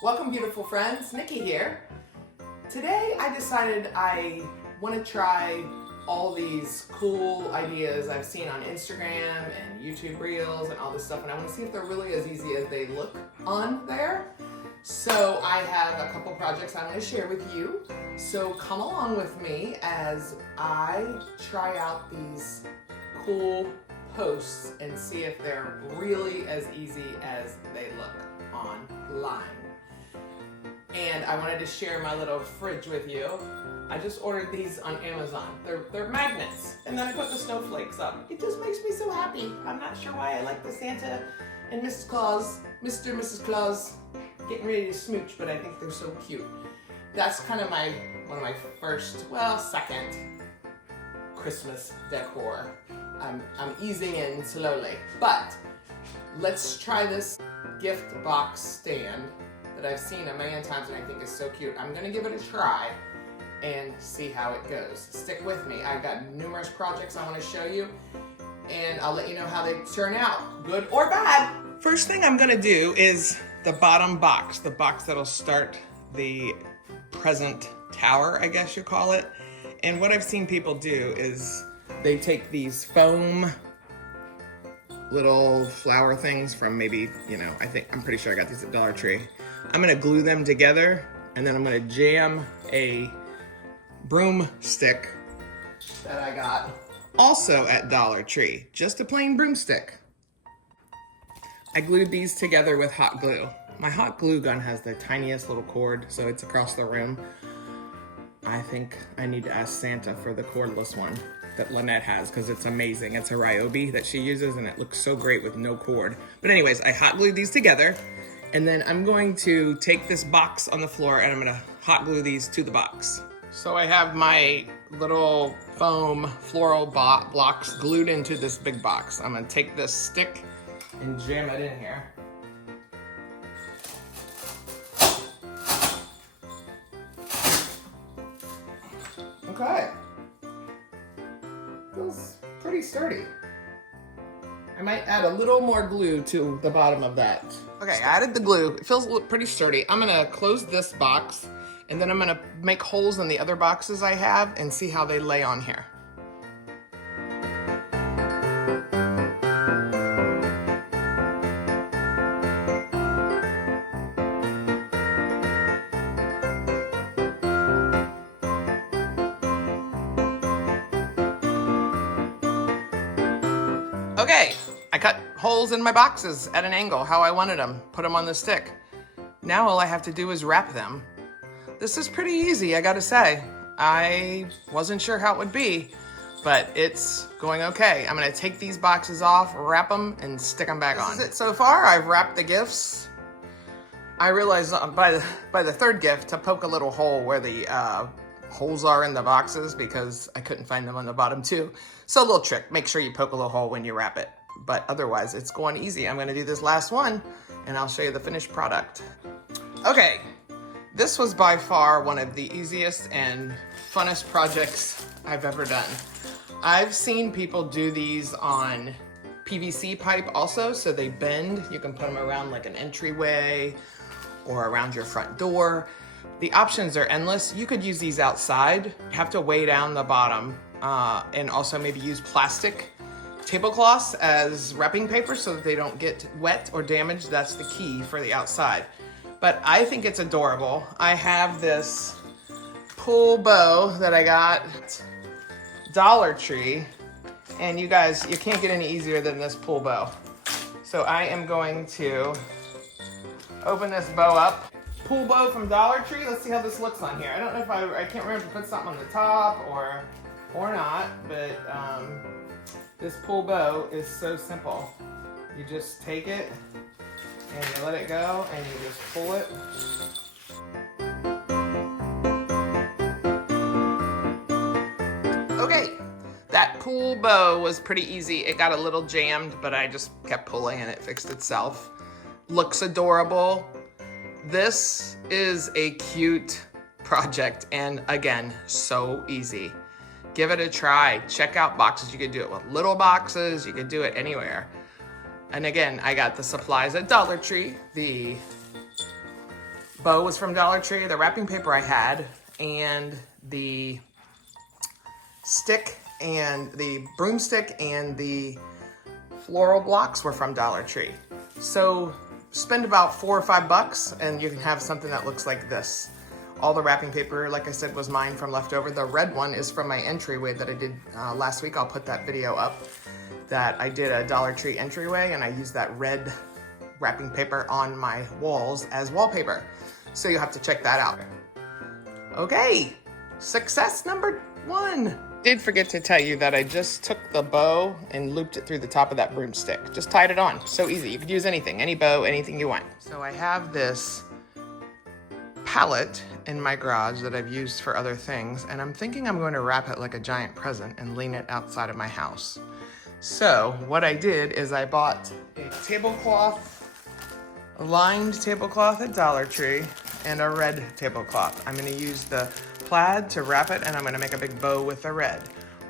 Welcome, beautiful friends. Nikki here. Today I decided I want to try all these cool ideas I've seen on Instagram and YouTube Reels and all this stuff, and I want to see if they're really as easy as they look on there. So I have a couple projects I want to share with you. So come along with me as I try out these cool posts and see if they're really as easy as they look online. And I wanted to share my little fridge with you. I just ordered these on Amazon. They're magnets, and then I put the snowflakes up. It just makes me so happy. I'm not sure why I like the Santa and Mrs. Claus, Mr. and Mrs. Claus getting ready to smooch, but I think they're so cute. That's kind of one of my second Christmas decor. I'm easing in slowly, but let's try this gift box stand that I've seen a million times and I think is so cute. I'm gonna give it a try and see how it goes. Stick with me. I've got numerous projects I want to show you, and I'll let you know how they turn out, good or bad. First thing I'm gonna do is the bottom box, the box that'll start the present tower, I guess you call it. And what I've seen people do is they take these foam little flower things from maybe, I'm pretty sure I got these at Dollar Tree. I'm gonna glue them together, and then I'm gonna jam a broomstick that I got also at Dollar Tree, just a plain broomstick. I glued these together with hot glue. My hot glue gun has the tiniest little cord, so it's across the room. I think I need to ask Santa for the cordless one that Lynette has, because it's amazing. It's a Ryobi that she uses, and it looks so great with no cord. But anyways, I hot glued these together, and then I'm going to take this box on the floor and I'm gonna hot glue these to the box. So I have my little foam floral blocks glued into this big box. I'm gonna take this stick and jam it in here. Okay. Feels pretty sturdy. I might add a little more glue to the bottom of that. Okay, I added the glue. It feels pretty sturdy. I'm gonna close this box, and then I'm gonna make holes in the other boxes I have and see how they lay on here. Okay, I cut holes in my boxes at an angle, how I wanted them, put them on the stick. Now all I have to do is wrap them. This is pretty easy, I gotta say. I wasn't sure how it would be, but it's going okay. I'm gonna take these boxes off, wrap them, and stick them back on. This is it so far. I've wrapped the gifts. I realized by the third gift to poke a little hole where the holes are in the boxes, because I couldn't find them on the bottom too. So a little trick, make sure you poke a little hole when you wrap it. But otherwise, it's going easy. I'm gonna do this last one, and I'll show you the finished product. Okay, this was by far one of the easiest and funnest projects I've ever done. I've seen people do these on PVC pipe also, so they bend. You can put them around like an entryway or around your front door. The options are endless. You could use these outside. You have to weigh down the bottom, and also maybe use plastic tablecloths as wrapping paper so that they don't get wet or damaged. That's the key for the outside. But I think it's adorable. I have this pull bow that I got at Dollar Tree, and you guys, you can't get any easier than this pull bow. So I am going to open this bow up. Pull bow from Dollar Tree. Let's see how this looks on here. I don't know if I can't remember if I put something on the top or not, but this pull bow is so simple. You just take it and you let it go and you just pull it. Okay, that pull bow was pretty easy. It got a little jammed, but I just kept pulling and it fixed itself. Looks adorable. This is a cute project, and again, so easy. Give it a try. Check out boxes. You could do it with little boxes. You could do it anywhere. And again, I got the supplies at Dollar Tree, the bow was from Dollar Tree, the wrapping paper I had, and the stick and the broomstick and the floral blocks were from Dollar Tree. So spend about $4 or $5 and you can have something that looks like this. All the wrapping paper, like I said, was mine from leftover. The red one is from my entryway that I did last week. I'll put that video up. That I did a Dollar Tree entryway and I used that red wrapping paper on my walls as wallpaper. So you'll have to check that out. Okay, success number 1. Did forget to tell you that I just took the bow and looped it through the top of that broomstick. Just tied it on, so easy. You could use anything, any bow, anything you want. So I have this palette in my garage that I've used for other things, and I'm thinking I'm going to wrap it like a giant present and lean it outside of my house. So what I did is I bought a tablecloth, a lined tablecloth at Dollar Tree, and a red tablecloth. I'm gonna use the plaid to wrap it, and I'm gonna make a big bow with the red.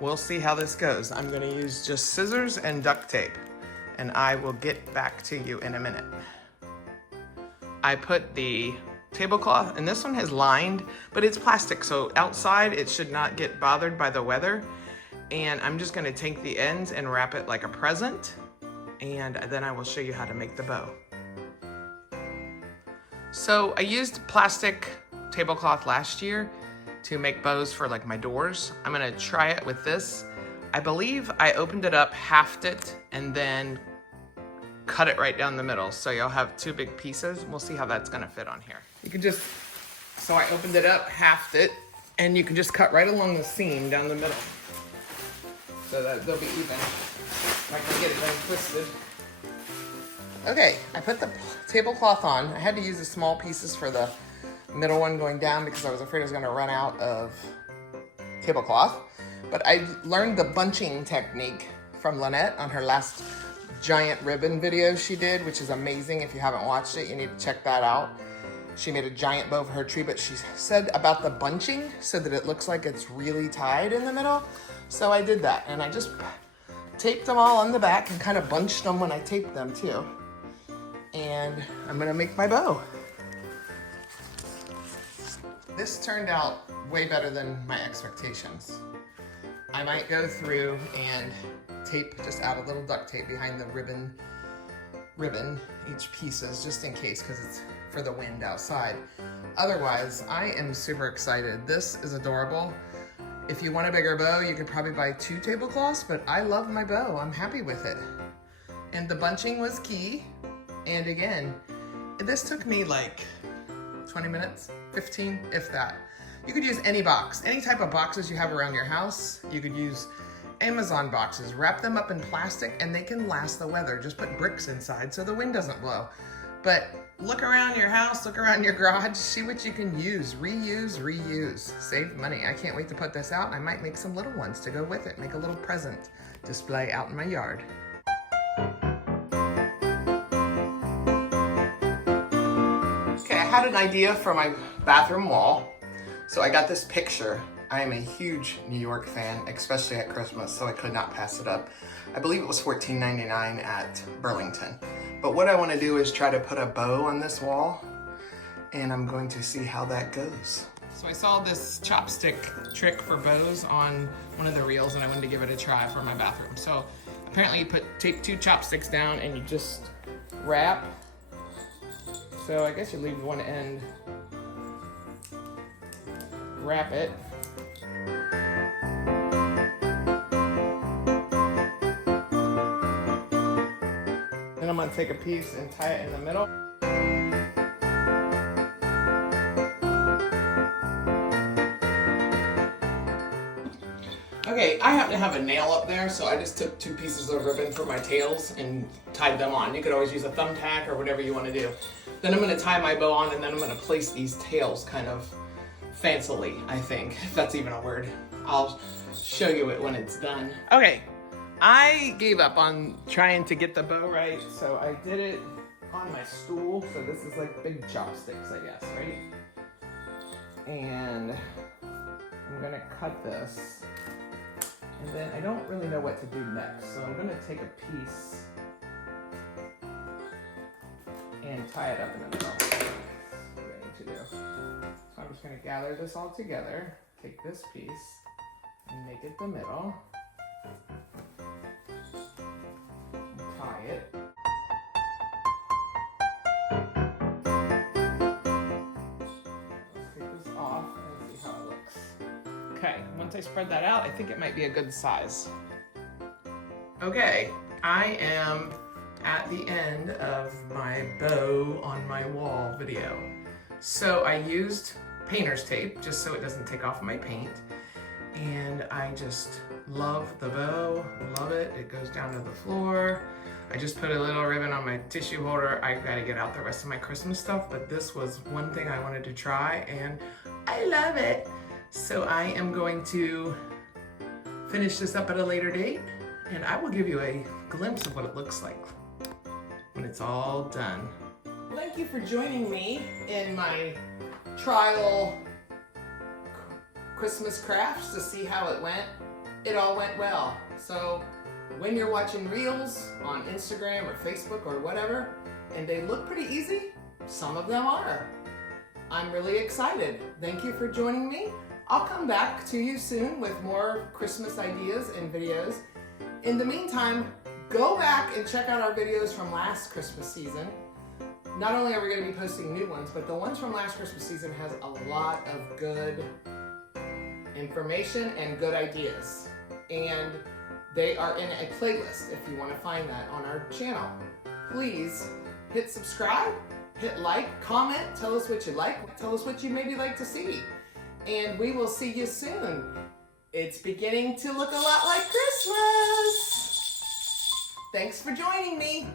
We'll see how this goes. I'm gonna use just scissors and duct tape, and I will get back to you in a minute. I put the tablecloth, and this one is lined, but it's plastic, so outside it should not get bothered by the weather. And I'm just gonna take the ends and wrap it like a present, and then I will show you how to make the bow. So I used plastic tablecloth last year to make bows for like my doors. I'm gonna try it with this. I believe I opened it up, halved it, and then cut it right down the middle. So you'll have 2 big pieces. We'll see how that's gonna fit on here. You can just, so I opened it up, halved it, and you can just cut right along the seam down the middle so that they'll be even. If I can get it done twisted. Okay, I put the tablecloth on. I had to use the small pieces for the middle one going down because I was afraid I was gonna run out of tablecloth. But I learned the bunching technique from Lynette on her last giant ribbon video she did, which is amazing. If you haven't watched it, you need to check that out. She made a giant bow for her tree, but she said about the bunching so that it looks like it's really tied in the middle. So I did that, and I just taped them all on the back and kind of bunched them when I taped them too. And I'm gonna make my bow. This turned out way better than my expectations. I might go through and tape, just add a little duct tape behind the ribbon, each pieces, just in case, because it's for the wind outside. Otherwise, I am super excited. This is adorable. If you want a bigger bow, you could probably buy 2 tablecloths, but I love my bow. I'm happy with it. And the bunching was key. And again, this took me like 20 minutes, 15, if that. You could use any box, any type of boxes you have around your house. You could use Amazon boxes, wrap them up in plastic, and they can last the weather. Just put bricks inside so the wind doesn't blow. But look around your house, look around your garage, see what you can use. Reuse, reuse, save money. I can't wait to put this out. I might make some little ones to go with it, make a little present display out in my yard. Okay, I had an idea for my bathroom wall. So I got this picture. I am a huge New York fan, especially at Christmas, so I could not pass it up. I believe it was $14.99 at Burlington. But what I want to do is try to put a bow on this wall, and I'm going to see how that goes. So I saw this chopstick trick for bows on one of the reels, and I wanted to give it a try for my bathroom. So apparently you take 2 chopsticks down and you just wrap. So I guess you leave one end, wrap it. Then I'm gonna take a piece and tie it in the middle. Okay, I happen to have a nail up there, so I just took 2 pieces of ribbon for my tails and tied them on. You could always use a thumbtack or whatever you want to do. Then I'm gonna tie my bow on, and then I'm gonna place these tails kind of fancily, I think, if that's even a word. I'll show you it when it's done. Okay, I gave up on trying to get the bow right, so I did it on my stool. So this is like big chopsticks, I guess, right? And I'm gonna cut this. And then I don't really know what to do next, so I'm gonna take a piece and tie it up in the middle. gather this all together, take this piece and make it the middle. Tie it. Let's take this off and see how it looks. Okay, once I spread that out, I think it might be a good size. Okay, I am at the end of my bow on my wall video. So I used painter's tape just so it doesn't take off my paint. And I just love the bow, love it. It goes down to the floor. I just put a little ribbon on my tissue holder. I gotta get out the rest of my Christmas stuff, but this was one thing I wanted to try and I love it. So I am going to finish this up at a later date and I will give you a glimpse of what it looks like when it's all done. Thank you for joining me in my trial Christmas crafts to see how it went. It all went well. So when you're watching reels on Instagram or Facebook or whatever, and they look pretty easy, some of them are. I'm really excited. Thank you for joining me. I'll come back to you soon with more Christmas ideas and videos. In the meantime, go back and check out our videos from last Christmas season. Not only are we going to be posting new ones, but the ones from last Christmas season has a lot of good information and good ideas. And they are in a playlist if you want to find that on our channel. Please hit subscribe, hit like, comment, tell us what you like, tell us what you maybe like to see. And we will see you soon. It's beginning to look a lot like Christmas. Thanks for joining me.